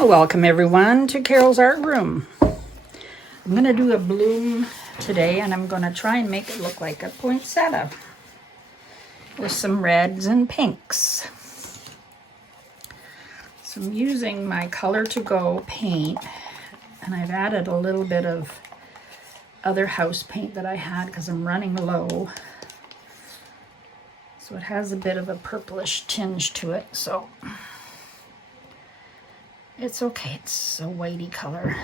Welcome everyone to Carol's Art Room. I'm going to do a bloom today, and I'm going to try and make it look like a poinsettia with some reds and pinks. So I'm using my Color to Go paint, and I've added a little bit of other house paint that I had because I'm running low. So it has a bit of a purplish tinge to it, so it's okay. It's a whitey color.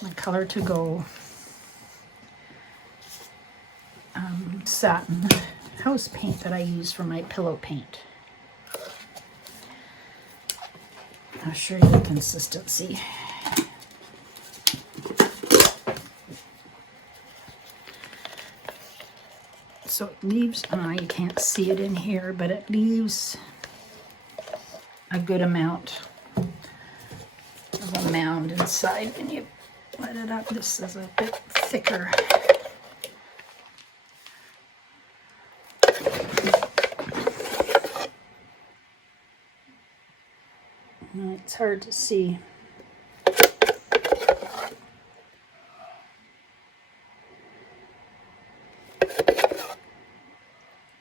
My Color to Go satin house paint that I use for my pillow paint. I'll show you the consistency. So it leaves, you can't see it in here, but it leaves a good amount of a mound inside when you let it up. This is a bit thicker. It's hard to see.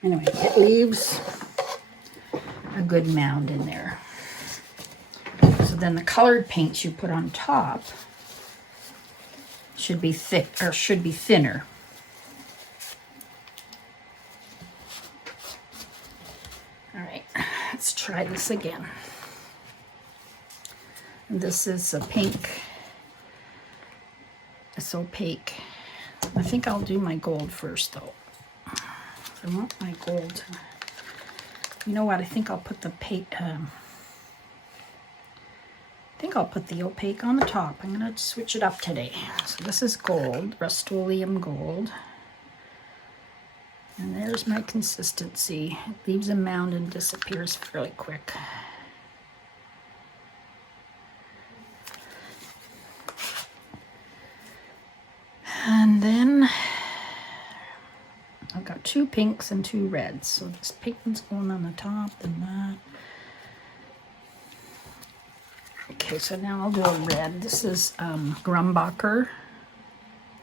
Anyway, it leaves a good mound in there. So then the colored paints you put on top should be thick, or should be thinner. All right, let's try this again. This is a pink. It's opaque. I think I'll do my gold first though. I want my gold. You know what? I think I'll put the the opaque on the top. I'm gonna switch it up today. So this is gold, Rust-Oleum gold. And there's my consistency. It leaves a mound and disappears fairly quick. And then I've got 2 pinks and 2 reds. So this pink one's going on the top and that. Okay, so now I'll do a red. This is Grumbacher.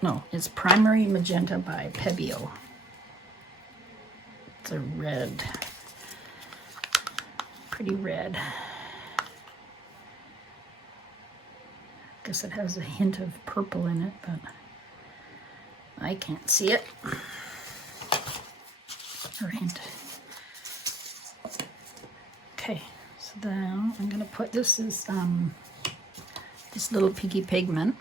No, it's Primary Magenta by Behr. It's a red. Pretty red. Guess it has a hint of purple in it, but I can't see it. Or hint. Okay, so then I'm gonna put this is this little piggy pigment.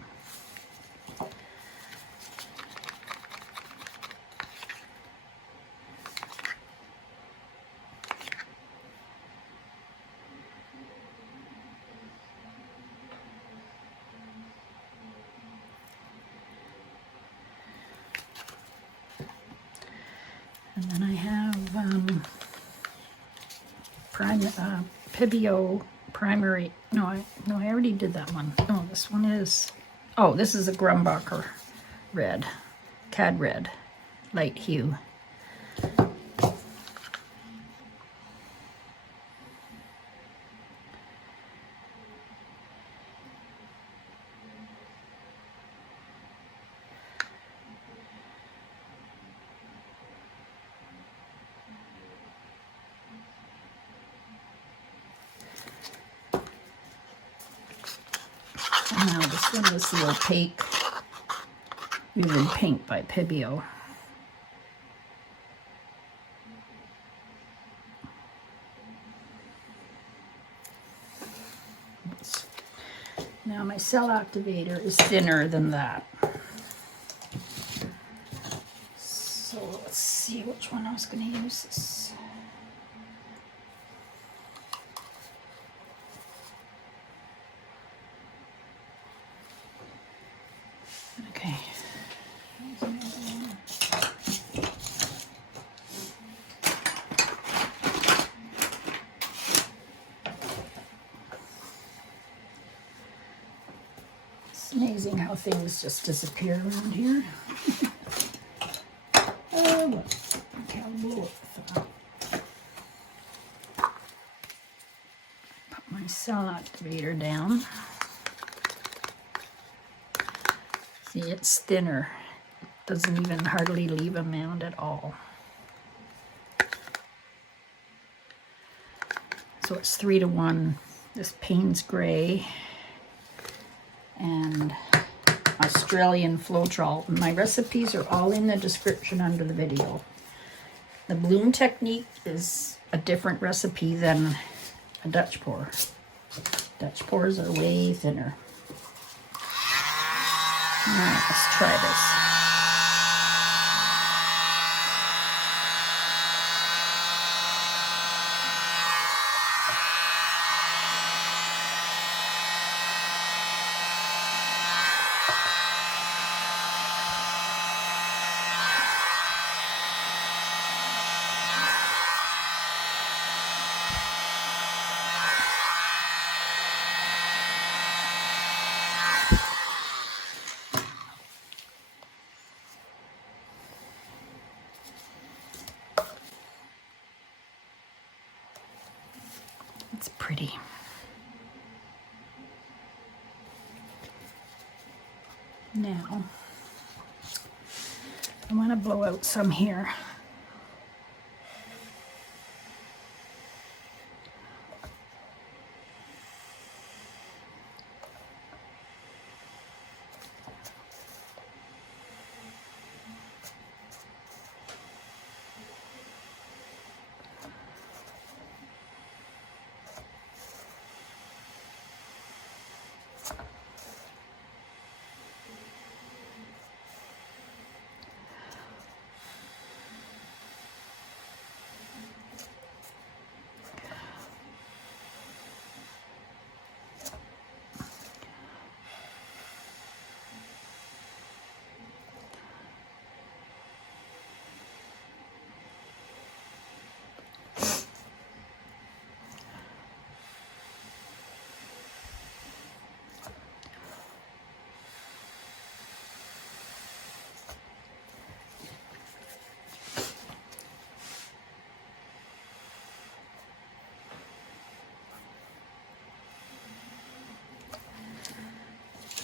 And then I have Behr primary. No, I already did that one. No, this one is. Oh, this is a Grumbacher red, cad red, light hue. And now this one is the opaque Glidden Paint by Behr. Now my cell activator is thinner than that. So let's see which one I was going to use this. Okay. It's amazing how things just disappear around here. Oh, well. Okay, I'll blow it with put my cell activator down. See, it's thinner. It doesn't even hardly leave a mound at all. So it's 3-to-1. This Payne's Gray and Australian Floetrol. My recipes are all in the description under the video. The bloom technique is a different recipe than a Dutch pour. Dutch pours are way thinner. All right, let's try this. It's pretty. Now, I want to blow out some here.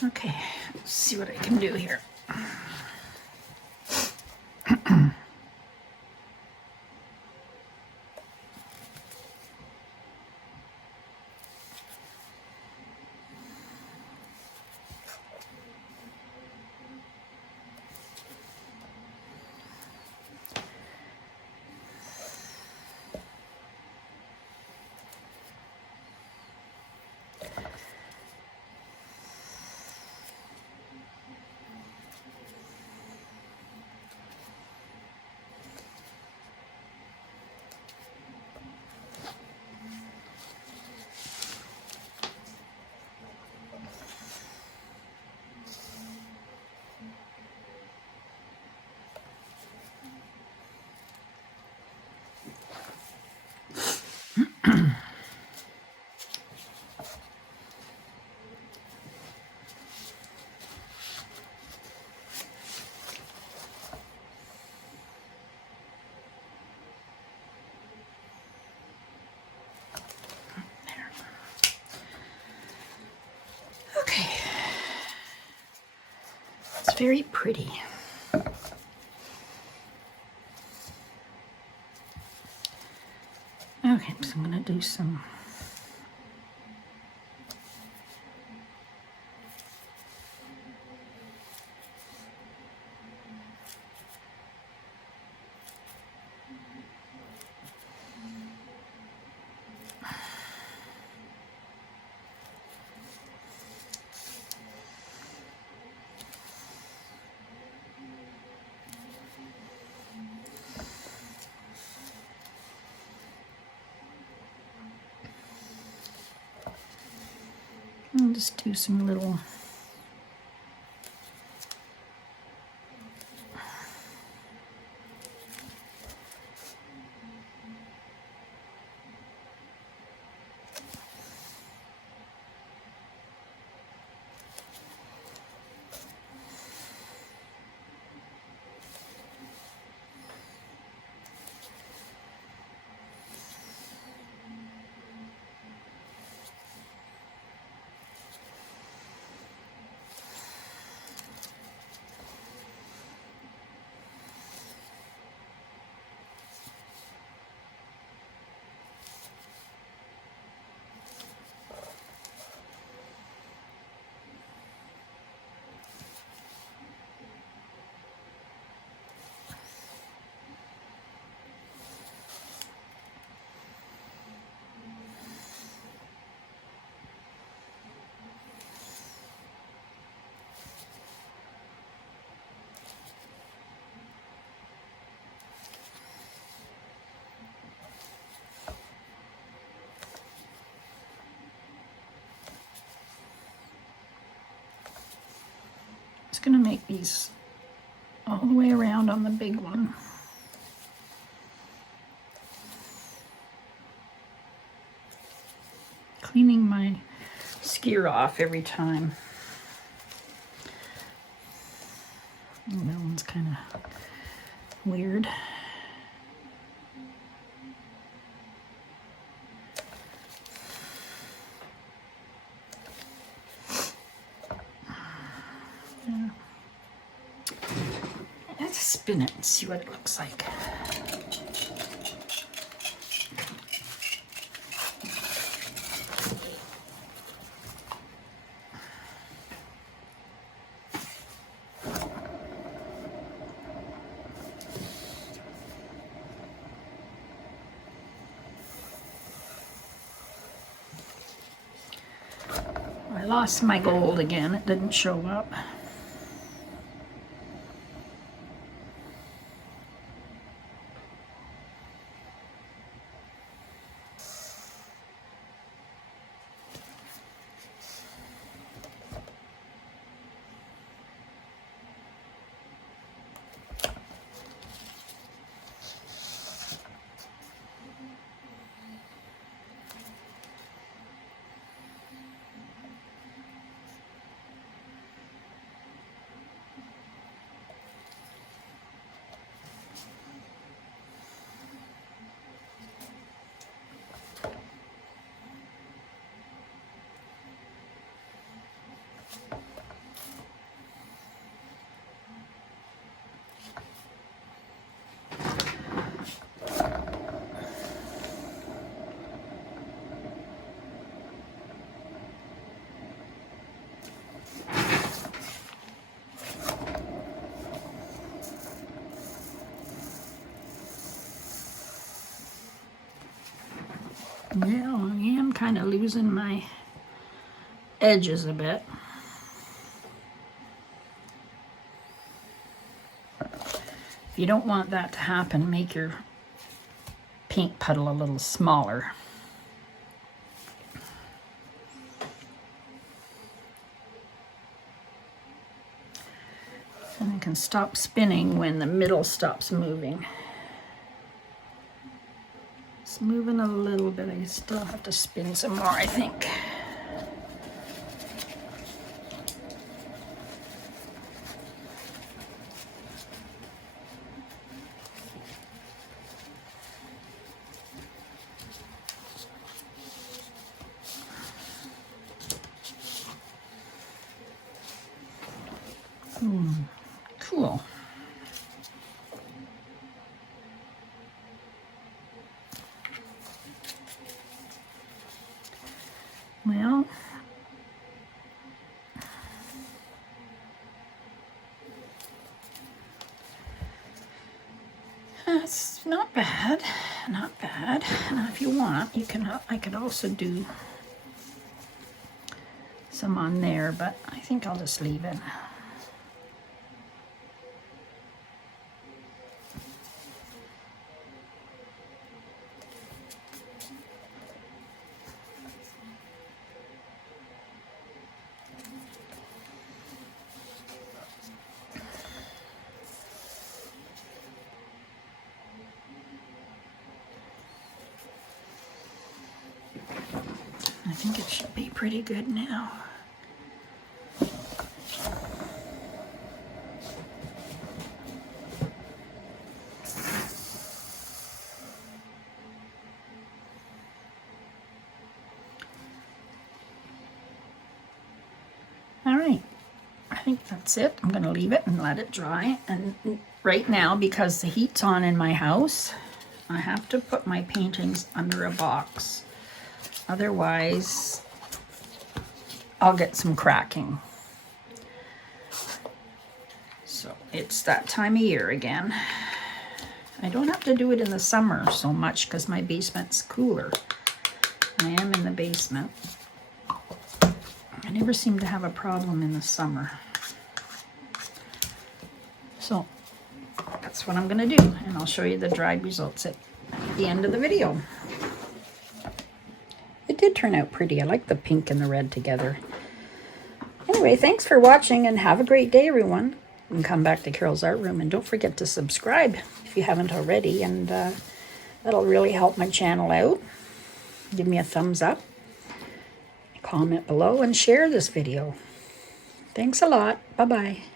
Okay, let's see what I can do here. Okay, it's very pretty. Okay, so I'm going to do some I'll just do some little gonna make these all the way around on the big one. Cleaning my skier off every time. Oh, that one's kind of weird. Yeah. Let's spin it and see what it looks like. I lost my gold again. It didn't show up. Well, I am kind of losing my edges a bit. If you don't want that to happen, make your paint puddle a little smaller. And I can stop spinning when the middle stops moving. It's moving a little bit. I still have to spin some more, I think. Cool. Well, that's not bad, not bad. Now, if you want, you can. I could also do some on there, but I think I'll just leave it. I think it should be pretty good now. All right, I think that's it. I'm gonna leave it and let it dry. And right now, because the heat's on in my house, I have to put my paintings under a box. Otherwise, I'll get some cracking. So it's that time of year again. I don't have to do it in the summer so much because my basement's cooler. I am in the basement. I never seem to have a problem in the summer. So that's what I'm gonna do, and I'll show you the dried results at the end of the video. It did turn out pretty. I like the pink and the red together. Anyway, anyway, thanks for watching and have a great day, everyone. And come back to Carol's Art Room, and don't forget to subscribe if you haven't already, and that'll really help my channel out. Give me a thumbs up, comment below, and share this video. Thanks a lot. Bye-bye.